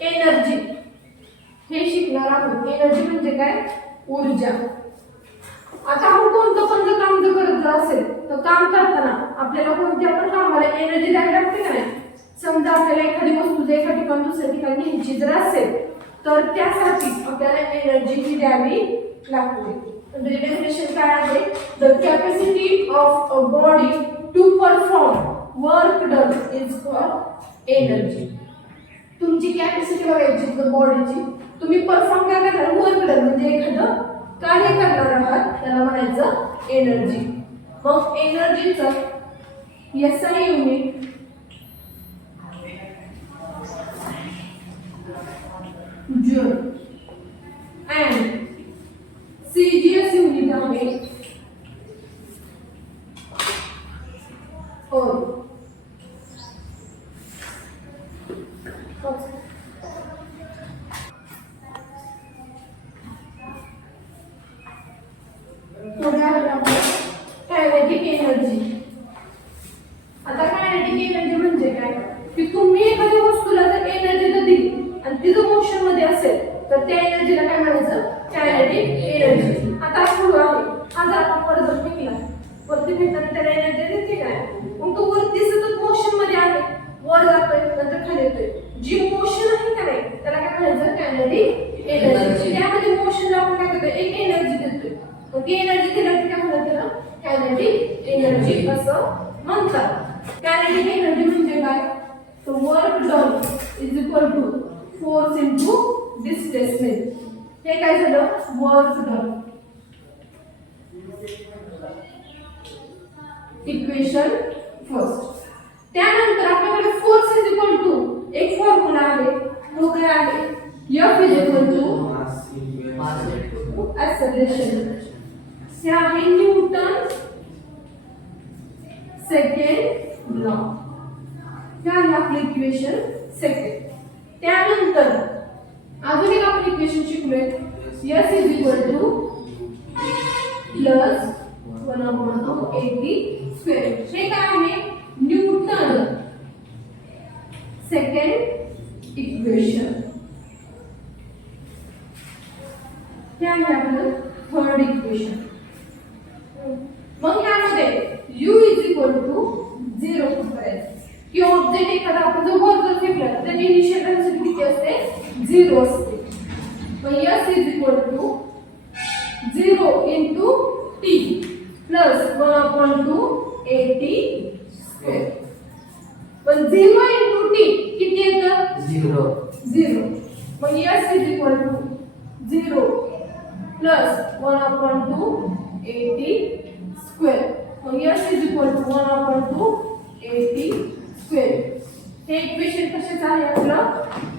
Energy हे शिकणार आहोत. Energy म्हणजे काय? ऊर्जा. आता आपण कोणतं पण काम जर करत असेल काम करताना आपल्याला कोणत्या एनर्जी द्यावी लागते का नाही? समजा आपल्याला एखादी वस्तू जर एका ठिकाणी एनर्जी ही द्यावी लागते. म्हणजे डेफिनेशन काय the body to perform work done is for energy तुमची कॅपॅसिटी बघायची बॉडीची तुम्ही परफॉर्म काय करणार वर्क डन म्हणजे एखादं कार्य करणार आहात त्याला म्हणायचं एनर्जी मग एनर्जीचं S I unit joule and CGS unit आहे होय पुढे आहे आपण कायनेटिक एनर्जी एनर्जी म्हणजे काय? की तुम्ही एखाद्या वस्तूला जर एनर्जी जर दिली आणि ती जर मोशनमध्ये असेल तर त्या एनर्जीला काय म्हणायचं? कायनेटिक एनर्जी आता सुरू आहे हा जर आपण वर जर फेकला वरती फेकताना त्याला एनर्जी देते काय? मग तो वरती सतत मोशनमध्ये आहे. वर जातोय नंतर खाली येतोय. जी मोशन आहे का नाही त्याला काय म्हणायचं? Kinetic energy. त्यामध्ये मोशनला आपण काय करतोय? एक एनर्जी देतोय. मग ती एनर्जी दिल्यावर काय म्हणतात त्याला? Kinetic energy. असं म्हणतात कायनेटिक एनर्जी म्हणजे काय तर work done is equal to force into displacement हे काय झालं वर्क डन इक्वेशन फ़र्स्ट त्यानंतर आपल्याकडे फोर्स इज़ इक्वल टू एक फॉर्म्युला आहे. तो काय आहे? F is equal to Newton second law हे आहे आपलं इक्वेशन सेकंड त्यानंतर अजून एक आपण इक्वेशन शिकलोय S is equal to plus one upon A T square हे काय आहे न्यूटन सेकंड इक्वेशन हे आहे आपलं थर्ड इक्वेशन मग यामध्ये u is equal to zero करायचं किंवा ऑब्जेक्ट एखादा आपण जर वर जर फेकलं तर इनिशियल व्हॅल्यू किती असते? झिरो असते. मग s is equal to zero into T plus one upon two A T square पण झिरो इंटू टी किती येतं? झिरो झिरो मग s is equal to zero plus one upon two A T square mug s is equal to upon two A T square hey equation कशाचं आहे आपलं?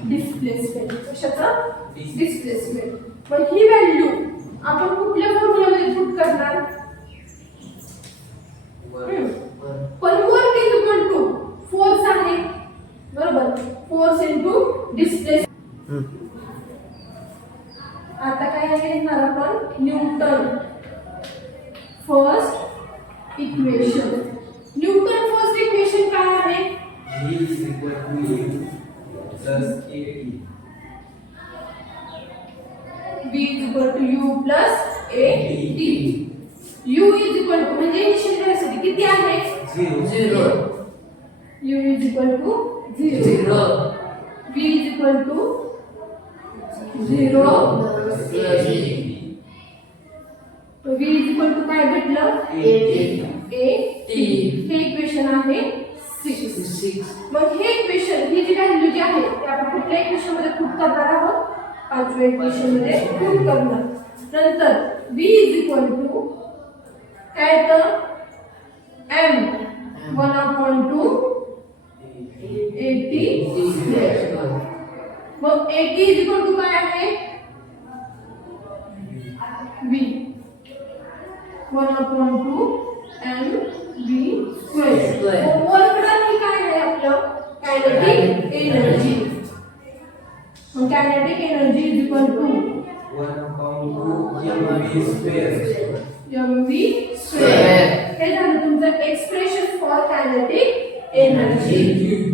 Displacement कशाचं? Displacement मग ही value आपण कुठल्या फॉर्म्युलामध्ये put करणार? पण work is equal to force आहे. बरोबर? फोर्स इंटू डिस्प्लेस आता काय घेणार आपण? Newton. First equation v is equal to u plus a t u is equal to म्हणजे इनिशियल व्हेलोसिटी किती आहे? Zero u is equal to 0 zero v is equal to 0 v is equal to काय भेटलं? A t. हे equation आहे 6 six मग हे equation ही जी व्हॅल्यू जी आहे ती आपण कुठल्या इक्वेशन मध्ये करणार आहोत. पाचव्या इक्वेशन मध्ये पुट करणार. नंतर v इज़ इक्वल टू काय तर m one upon two A T mug A T is equal to काय आहे? V one upon two M Square. Square work done ही काय आहे आपलं? Kinetic energy mug kinetic energy is equal to M mv square हे झालं तुमचं expression for kinetic energy